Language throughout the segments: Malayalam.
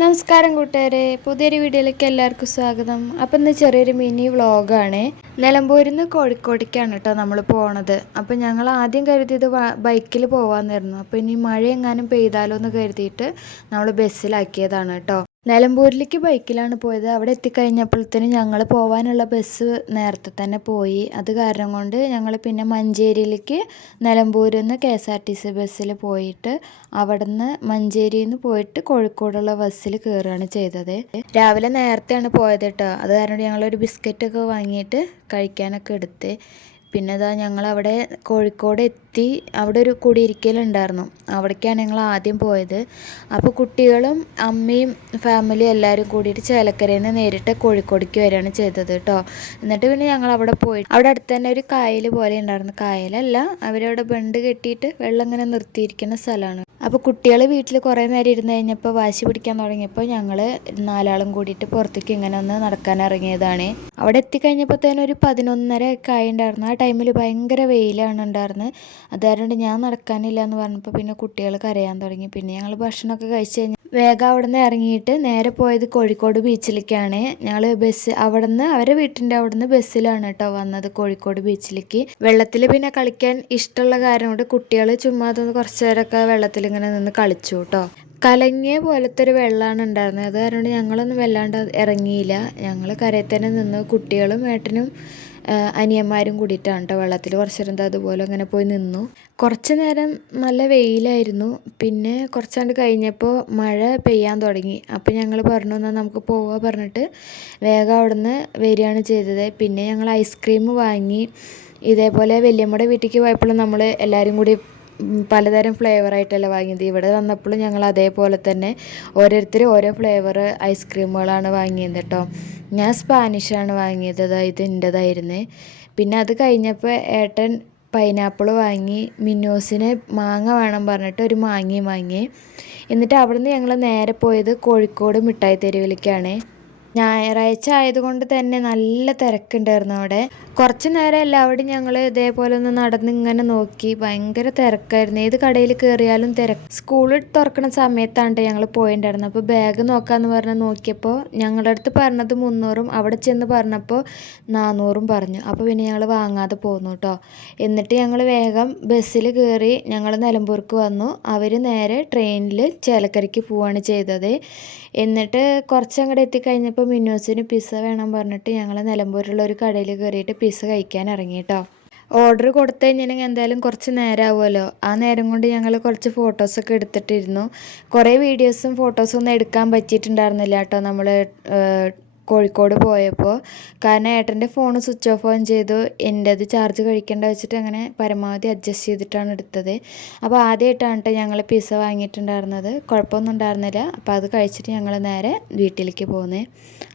നമസ്കാരം കൂട്ടുകാരെ, പുതിയൊരു വീഡിയോയിലേക്ക് എല്ലാവർക്കും സ്വാഗതം. അപ്പം ഇന്ന് ചെറിയൊരു മിനി വ്ളോഗാണ്. നിലമ്പൂരിൽ നിന്ന് കോഴിക്കോടേക്കാണ് കേട്ടോ നമ്മൾ പോണത്. അപ്പം ഞങ്ങൾ ആദ്യം കരുതിയത് ബൈക്കിൽ പോകാമെന്നായിരുന്നു. അപ്പോൾ ഇനി മഴ എങ്ങാനും പെയ്താലോ എന്ന് കരുതിയിട്ട് നമ്മൾ ബസ്സിലാക്കിയതാണ് കേട്ടോ. നിലമ്പൂരിലേക്ക് ബൈക്കിലാണ് പോയത്. അവിടെ എത്തിക്കഴിഞ്ഞപ്പോഴത്തേനും ഞങ്ങൾ പോകാനുള്ള ബസ് നേരത്തെ തന്നെ പോയി. അത് കാരണം കൊണ്ട് ഞങ്ങൾ പിന്നെ മഞ്ചേരിയിലേക്ക് നിലമ്പൂരിൽ നിന്ന് KSRTC ബസ്സിൽ പോയിട്ട് അവിടുന്ന് മഞ്ചേരിയിൽ നിന്ന് പോയിട്ട് കോഴിക്കോടുള്ള ബസ്സിൽ കയറുകയാണ് ചെയ്തത്. രാവിലെ നേരത്തെയാണ് പോയത് കേട്ടോ. അത് കാരണം ഞങ്ങളൊരു ബിസ്ക്കറ്റൊക്കെ വാങ്ങിയിട്ട് കഴിക്കാനൊക്കെ എടുത്ത് പിന്നെ ഇതാ ഞങ്ങളവിടെ കോഴിക്കോട് എത്തി. അവിടെ ഒരു കുടിയിരിക്കലുണ്ടായിരുന്നു. അവിടേക്കാണ് ഞങ്ങൾ ആദ്യം പോയത്. അപ്പോൾ കുട്ടികളും അമ്മയും ഫാമിലിയും എല്ലാവരും കൂടിയിട്ട് ചേലക്കരയിൽ നിന്ന് നേരിട്ട് കോഴിക്കോടേക്ക് വരികയാണ് ചെയ്തത് കേട്ടോ. എന്നിട്ട് പിന്നെ ഞങ്ങൾ അവിടെ പോയി. അവിടെ അടുത്ത് തന്നെ ഒരു കായൽ പോലെ ഉണ്ടായിരുന്നു. കായലല്ല, അവരവിടെ ബണ്ട് കെട്ടിയിട്ട് വെള്ളം ഇങ്ങനെ നിർത്തിയിരിക്കുന്ന സ്ഥലമാണ്. അപ്പോൾ കുട്ടികൾ വീട്ടിൽ കുറേ നേരം ഇരുന്ന് കഴിഞ്ഞപ്പോൾ വാശി പിടിക്കാൻ തുടങ്ങിയപ്പോൾ ഞങ്ങൾ 4 ആളും കൂടിയിട്ട് പുറത്തേക്ക് ഇങ്ങനെ ഒന്ന് നടക്കാൻ ഇറങ്ങിയതാണ്. അവിടെ എത്തിക്കഴിഞ്ഞപ്പോഴത്തേനും ഒരു 11:30 ഒക്കെ ആയിട്ടുണ്ടായിരുന്നു. ആ ടൈമിൽ ഭയങ്കര വെയിലാണ് ഉണ്ടായിരുന്നത്. അതുകൊണ്ട് ഞാൻ നടക്കാനില്ല എന്ന് പറഞ്ഞപ്പോൾ പിന്നെ കുട്ടികൾ കരയാൻ തുടങ്ങി. പിന്നെ ഞങ്ങൾ ഭക്ഷണമൊക്കെ കഴിച്ച് കഴിഞ്ഞ് വേഗം അവിടെ നിന്ന് ഇറങ്ങിയിട്ട് നേരെ പോയത് കോഴിക്കോട് ബീച്ചിലേക്കാണ്. ഞങ്ങൾ അവിടെ നിന്ന് അവരെ വീട്ടിൻ്റെ അവിടെ നിന്ന് ബസ്സിലാണ് കേട്ടോ വന്നത് കോഴിക്കോട് ബീച്ചിലേക്ക്. വെള്ളത്തിൽ പിന്നെ കളിക്കാൻ ഇഷ്ടമുള്ള കാരണം കൊണ്ട് കുട്ടികൾ ചുമ്മാ അതൊന്ന് കുറച്ച് നേരമൊക്കെ വെള്ളത്തിൽ ഇങ്ങനെ നിന്ന് കളിച്ചു കേട്ടോ. കലങ്ങിയ പോലത്തെ ഒരു വെള്ളമാണ് ഉണ്ടായിരുന്നത്. അത് കാരണം ഞങ്ങളൊന്നും വല്ലാണ്ട് ഇറങ്ങിയില്ല. ഞങ്ങൾ കരയിൽ തന്നെ നിന്ന് കുട്ടികളും ഏട്ടനും അനിയന്മാരും കൂടിയിട്ടാണ് കേട്ടോ വെള്ളത്തിൽ കുറച്ച് നേരം അതുപോലെ അങ്ങനെ പോയി നിന്നു. കുറച്ച് നേരം നല്ല വെയിലായിരുന്നു. പിന്നെ കുറച്ചാണ്ട് കഴിഞ്ഞപ്പോൾ മഴ പെയ്യാൻ തുടങ്ങി. അപ്പോൾ ഞങ്ങൾ പറഞ്ഞു എന്നാൽ നമുക്ക് പോവാൻ പറഞ്ഞിട്ട് വേഗം അവിടെ നിന്ന് വരികയാണ് ചെയ്തത്. പിന്നെ ഞങ്ങൾ ഐസ്ക്രീം വാങ്ങി. ഇതേപോലെ വല്യമ്മയുടെ വീട്ടിലേക്ക് പോയപ്പോൾ നമ്മൾ എല്ലാവരും കൂടി പലതരം ഫ്ലേവറായിട്ടല്ല വാങ്ങിയത്. ഇവിടെ വന്നപ്പോഴും ഞങ്ങൾ അതേപോലെ തന്നെ ഓരോരുത്തരും ഓരോ ഫ്ലേവർ ഐസ്ക്രീമുകളാണ് വാങ്ങിയത് കേട്ടോ. ഞാൻ സ്പാനിഷാണ് വാങ്ങിയത്. ഇത് എൻ്റെതായിരുന്നു. പിന്നെ അത് കഴിഞ്ഞപ്പോൾ ഏട്ടൻ പൈനാപ്പിൾ വാങ്ങി. മിന്നൂസിന് മാങ്ങ വേണം പറഞ്ഞിട്ട് ഒരു മാങ്ങയും വാങ്ങി. എന്നിട്ട് അവിടുന്ന് ഞങ്ങൾ നേരെ പോയത് കോഴിക്കോട് മിഠായി തെരുവിലേക്കാണ്. ഞായറാഴ്ച ആയതുകൊണ്ട് തന്നെ നല്ല തിരക്കുണ്ടായിരുന്നു അവിടെ. കുറച്ച് നേരം എല്ലാവരും ഞങ്ങൾ ഇതേപോലെ ഒന്ന് നടന്ന് ഇങ്ങനെ നോക്കി. ഭയങ്കര തിരക്കായിരുന്നു. ഏത് കടയിൽ കയറിയാലും തിരക്ക്. സ്കൂൾ തുറക്കുന്ന സമയത്താണ് ഞങ്ങൾ പോയിട്ടുണ്ടായിരുന്നത്. അപ്പോൾ ബാഗ് നോക്കാമെന്ന് പറഞ്ഞ് നോക്കിയപ്പോൾ ഞങ്ങളുടെ അടുത്ത് പറഞ്ഞത് 300ഉം അവിടെ ചെന്ന് പറഞ്ഞപ്പോൾ 400ഉം പറഞ്ഞു. അപ്പോൾ പിന്നെ ഞങ്ങൾ വാങ്ങാതെ പോന്നു കേട്ടോ. എന്നിട്ട് ഞങ്ങൾ വേഗം ബസ്സിൽ കയറി ഞങ്ങൾ നിലമ്പൂർക്ക് വന്നു. അവർ നേരെ ട്രെയിനിൽ ചേലക്കരയ്ക്ക് പോവുകയാണ് ചെയ്തത്. എന്നിട്ട് കുറച്ചങ്ങോട്ട് എത്തിക്കഴിഞ്ഞപ്പോൾ മിന്നൂസിന് പിസ്സ വേണം പറഞ്ഞിട്ട് ഞങ്ങൾ നിലമ്പൂരുള്ള ഒരു കടയിൽ കയറിയിട്ട് പിസ്സ കഴിക്കാൻ ഇറങ്ങി കേട്ടോ. ഓർഡർ കൊടുത്തു കഴിഞ്ഞിട്ടുണ്ടെങ്കിൽ എന്തായാലും കുറച്ച് നേരം ആവുമല്ലോ. ആ നേരം കൊണ്ട് ഞങ്ങൾ കുറച്ച് ഫോട്ടോസൊക്കെ എടുത്തിട്ടിരുന്നു. കുറേ വീഡിയോസും ഫോട്ടോസും ഒന്നും എടുക്കാൻ പറ്റിയിട്ടുണ്ടായിരുന്നില്ല കേട്ടോ നമ്മൾ കോഴിക്കോട് പോയപ്പോൾ. കാരണം ഏട്ടൻ്റെ ഫോൺ സ്വിച്ച് ഓഫ് ഓൺ ചെയ്തു. എൻ്റേത് ചാർജ് കഴിക്കേണ്ട വെച്ചിട്ട് അങ്ങനെ പരമാവധി അഡ്ജസ്റ്റ് ചെയ്തിട്ടാണ് എടുത്തത്. അപ്പോൾ ആദ്യമായിട്ടാണ് കേട്ടോ ഞങ്ങൾ പിസ്സ വാങ്ങിയിട്ടുണ്ടായിരുന്നത്. കുഴപ്പമൊന്നും ഉണ്ടായിരുന്നില്ല. അപ്പോൾ അത് കഴിച്ചിട്ട് ഞങ്ങൾ നേരെ വീട്ടിലേക്ക് പോകുന്നത്.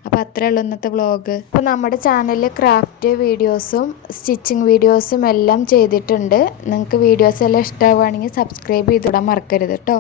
അപ്പോൾ അത്രയേ ഉള്ളൂ ഇന്നത്തെ വ്ളോഗ്. അപ്പോൾ നമ്മുടെ ചാനലിൽ ക്രാഫ്റ്റ് വീഡിയോസും സ്റ്റിച്ചിങ് വീഡിയോസും എല്ലാം ചെയ്തിട്ടുണ്ട്. നിങ്ങൾക്ക് വീഡിയോസ് എല്ലാം ഇഷ്ടമാവുകയാണെങ്കിൽ സബ്സ്ക്രൈബ് ചെയ്തിടാൻ മറക്കരുത് കേട്ടോ.